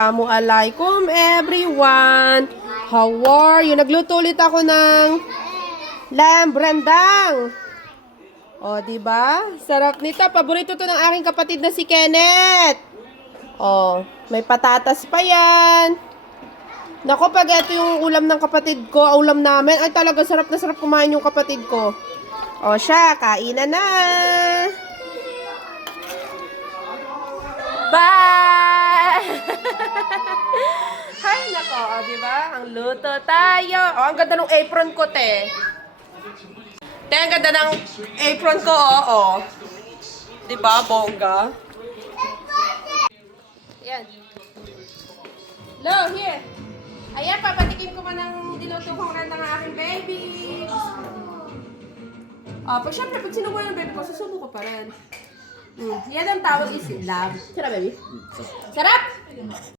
Assalamualaikum everyone! How are you? Nagluto ulit ako ng lamb rendang. O, diba? Sarap nito. Paborito to ng aking kapatid na si Kenneth. O, may patatas pa yan. Nako, pag ito yung ulam ng kapatid ko, ulam namin, ay talaga sarap na sarap kumain yung kapatid ko. O siya, kainan na. Bye! Hay nako, o, diba? Ang luto tayo. O, ang ganda ng apron ko, te. Te, ang ganda ng apron ko, o. Diba, bongga? Yan. Lo, here. Ayan, papatikin ko pa ng diluto kong renta ng aking baby. Pag syempre, pag sinubuan ng baby ko, susubo ko pa rin. Yan ang tawag is love. Sarap, baby? Sarap!